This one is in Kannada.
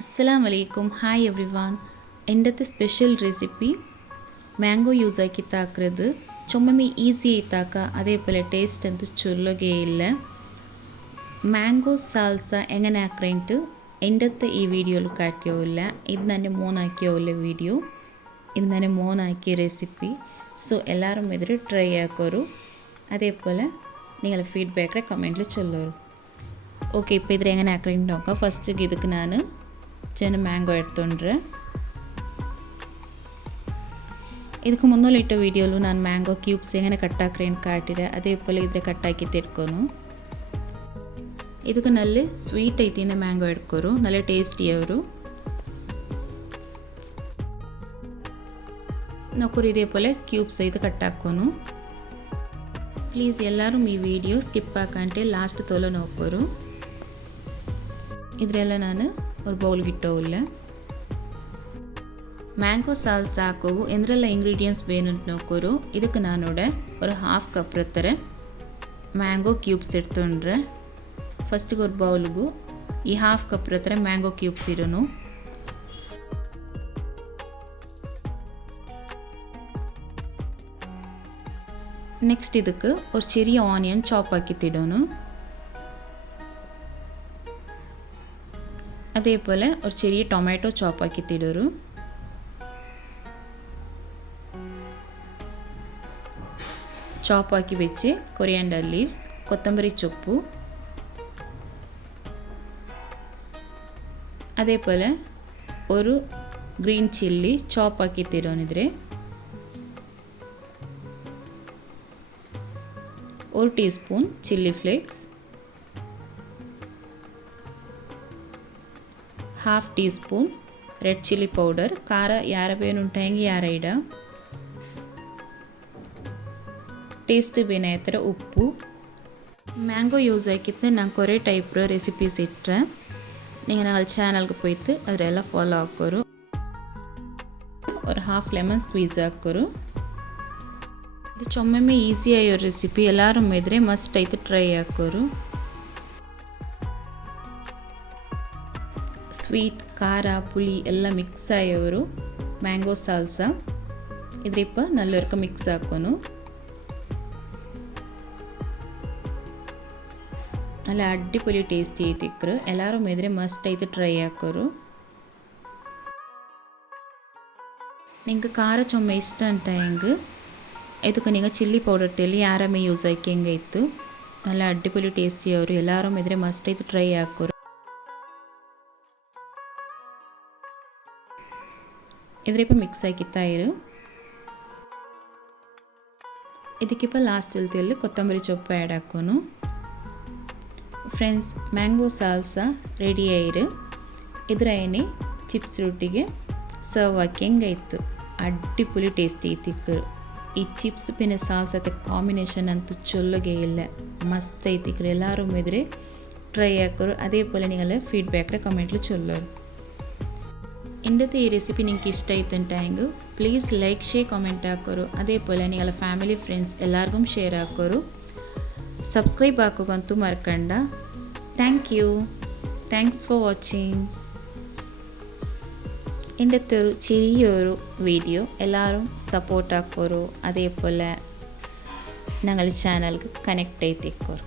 അസ്സാം വലൈക്കും hi every one എന്റത്തെ special recipe mango use ആക്കി താക്കുന്നത് ഈസി ആയി താക്ക അതേപോലെ ടേസ്റ്റ് എന്ത് ചൊല്ലുകയില്ല. മാംഗോ സാൽസ എങ്ങനെ ആക്കറിഞ്ഞിട്ട് എന്റെത്തെ ഈ വീഡിയോയിൽ കാട്ടിയോല്ല. ഇന്ന് തന്നെ മൂന്നാക്കിയോല്ല വീഡിയോ. ഇന്ന് തന്നെ മൂന്നാക്കിയ റെസിപ്പി സോ എല്ലാവരും ഇതിൽ ട്രൈ ആക്കൊരു. അതേപോലെ നിങ്ങളുടെ ഫീഡ്ബാക്കിനെ കമന്റിൽ ചൊല്ലൊരു ഓക്കെ ഇപ്പോൾ ഇതിൽ എങ്ങനെ ആക്കറിഞ്ഞിട്ട് നോക്കാം. ഫസ്റ്റ് ഇതുക്ക് ഞാൻ ಚೆನ್ನ ಮ್ಯಾಂಗೋ എടുത്തുണ്ട് ಇದಕ್ಕೆ ಮುಂದೊಲ ಇಟ್ಟ ವೀಡಿಯೋಲು ನಾನು ಮ್ಯಾಂಗೋ ಕ್ಯೂಬ್ಸ್ ಹೆಂಗೆ ಕಟ್ಟಾಕ್ರಿ ಅಂತ ಕಾಟಿರೆ ಅದೇ ಪೋಲೆ ಇದ್ರೆ ಕಟ್ಟಾಕಿ ತಿರ್ಕೊನು. ಇದಕ್ಕೆ ನಲ್ಲಿ ಸ್ವೀಟ್ ಐತಿಂದ ಮ್ಯಾಂಗೋ ಎಡ್ಕೋರು ನಲ್ಲಿ ಟೇಸ್ಟಿ ಅವರು ನೌಕರು ಇದೇ ಪೋಲೆ ಕ್ಯೂಬ್ಸ್ ಐತೆ ಕಟ್ಟಾಕೋನು ಪ್ಲೀಸ್ ಎಲ್ಲರೂ ಈ ವೀಡಿಯೋ ಸ್ಕಿಪ್ ಹಾಕಂಟೆ ಲಾಸ್ಟ್ ತೋಲ ನೋಕೋರು. ಇದರೆಲ್ಲ ನಾನು ஒரு ಬೌಲ್ கிட்ட உள்ள ಮ್ಯಾಂಗೋ ಸಾಲ್ಸ್ ಹಾಕೋವು ಎಂದರೆಲ್ಲ ಇಂಗ್ರೀಡಿಯೆಂಟ್ಸ್ ಬೇನಂತ ನೋಕೋರು ಇದಕ್ಕೆ ನಾನು ನಾನೋಡ ஒரு ಹಾಫ್ ಕಪ್ ಇರ್ತಾರೆ. ಮ್ಯಾಂಗೋ ಕ್ಯೂಬ್ಸ್ ಎಡ್ತೊಂಡ್ರೆ ಫಸ್ಟಿಗೆ ஒரு ಬೌಲ್ಗೂ ಈ ಹಾಫ್ ಕಪ್ ಇರ್ತಾರೆ ಮ್ಯಾಂಗೋ ಕ್ಯೂಬ್ಸ್ ಇರೋನು. ನೆಕ್ಸ್ಟ್ ಇದಕ್ಕೆ ಒಂದು சிறிய ಆನಿಯನ್ ಚಾಪ್ ಹಾಕಿತ್ತಿಡೋನು അതേപോലെ ഒരു ചെറിയ ടൊമാറ്റോ ചോപ്പാക്കി തിടൊരു ചോപ്പാക്കി വെച്ച് കൊറിയാൻഡർ ലീവ്സ് കൊത്തമ്പരി ചൊപ്പ് അതേപോലെ ഒരു ഗ്രീൻ ചില്ലി ചോപ്പാക്കി തരുവാനിതിരെ ഒരു teaspoon chilli flakes half teaspoon red red chilli powder ಯಾರಬೇನುಂಟಾಗಿ ಯಾರ ಇಡ? ಟೇಸ್ಟ್ ಬೇನೆ ಥರ ಉಪ್ಪು. ಮ್ಯಾಂಗೋ ಯೂಸ್ ಆಗಿತ್ತು ನಾನು ಕೊರೆ ಟೈಪ್ ರೆಸಿಪೀಸ್ ಇಟ್ಟರೆ ನೀವು ಅಲ್ಲಿ ಚಾನಲ್ಗೆ ಪೋಯ್ತು, ಅದರೆಲ್ಲ ಫಾಲೋ ಹಾಕೋರು. ಅವ್ರು ಹಾಫ್ ಲೆಮನ್ ಸ್ಕ್ವೀಸ್ ಹಾಕೋರು. ಇದು ಚೊಮ್ಮೊಮ್ಮೆ ಈಸಿ ಆಗಿರೋ ರೆಸಿಪಿ ಎಲ್ಲರೂ ಮೇದ್ರೆ ಮಸ್ಟ್ ಆಯ್ತು ಟ್ರೈ ಹಾಕೋರು. ಸ್ವೀಟ್, ಖಾರ, ಪುಳಿ ಎಲ್ಲ ಮಿಕ್ಸ್ ಆಯವರು ಮ್ಯಾಂಗೋ ಸಾಲ್ಸ ഇതിലിപ്പോൾ നല്ലവർക്ക് മിക്സ് ആക്കുന്നു നല്ല അടിപൊളി ಟೇಸ್ಟಿ ಐತಿಕ್ರು ಎಲ್ಲರೂ ಮೇದ್ರೆ ಮಸ್ತ್ ആയിട്ട് ಟ್ರೈ ಹಾಕೋರು. ನಿಂಗೆ ಖಾರ ಚೊಮ್ಮ ಇಷ್ಟ ಅಂತ ಹೆಂಗೆ? ಇದಕ್ಕೆ ನಿಂಗೆ ಚಿಲ್ಲಿ ಪೌಡರ್ ತೆಲಿ ಯಾರಮ್ಮೆ ಯೂಸ್ ಆಗಿ ಹೆಂಗೆ ಇತ್ತು ನಲ್ಲ ಅಡ್ಡಿಪೊಲಿ ಟೇಸ್ಟಿ ಅವರು ಎಲ್ಲರೂ ಮೇದ್ರೆ ಮಸ್ಟ್ ಆಯ್ತು ಟ್ರೈ ಹಾಕೋರು. ഇതിലിപ്പോൾ മിക്സാക്കി തൈര് ಇದಕ್ಕಿಪ್ಪ ಲಾಸ್ಟ್ ರೀತಿಯಲ್ಲಿ ಕೊತ್ತಂಬರಿ ಚೊಪ್ಪು ಆ್ಯಡ್ ಹಾಕೋನು. ಫ್ರೆಂಡ್ಸ್ ಮ್ಯಾಂಗೋ ಸಾಲ್ಸ ರೆಡಿ ಆಯಿರು. ಇದರ ಚಿಪ್ಸ್ ರೊಟ್ಟಿಗೆ ಸರ್ವ್ ಹಾಕಿ ಹೆಂಗಾಯ್ತು? ಅಡ್ಡಿಪುಲಿ ಟೇಸ್ಟಿ ಇತ್ತಿಕ್ಕರು ಈ ಚಿಪ್ಸ್ ಪಿನ ಸಾಲ್ಸತ್ತೆ ಕಾಂಬಿನೇಷನ್ ಅಂತೂ ಚೊಲ್ಲಗೆ ಇಲ್ಲ. ಮಸ್ತ್ ಐತಿಕ್ರು ಎಲ್ಲರೂ ಇದ್ರೆ ಟ್ರೈ ಹಾಕೋರು. ಅದೇ ಪೋಲೆ ನೀವೆಲ್ಲ ಫೀಡ್ಬ್ಯಾಕ್ರೆ ಕಮೆಂಟ್ಲಿ ಚೊಲ್ಲೋರು ಇಂಡದ್ದು ಈ ರೆಸಿಪಿ ನಿಂಗೆ ಇಷ್ಟ ಆಯ್ತು ಅಂತ ಹೆಂಗು ಪ್ಲೀಸ್ ಲೈಕ್ ಶೇ ಕಾಮೆಂಟ್ ಹಾಕೋರು ಅದೇ ಪೋಲ ನಿಗಳ ಫ್ಯಾಮಿಲಿ ಫ್ರೆಂಡ್ಸ್ ಎಲ್ಲರಿಗೂ ಶೇರ್ ಹಾಕೋರು ಸಬ್ಸ್ಕ್ರೈಬ್ ಹಾಕೋಗಂತೂ ಮರ್ಕಂಡ thank you thanks for watching ഇന്നത്തെ ഒരു ചെറിയൊരു വീഡിയോ എല്ലാവരും സപ്പോർട്ട് ആക്കോറു അതേപോലെ ഞങ്ങൾ ചാനലിക്ക് കണക്ട് ആയി തേക്കോറു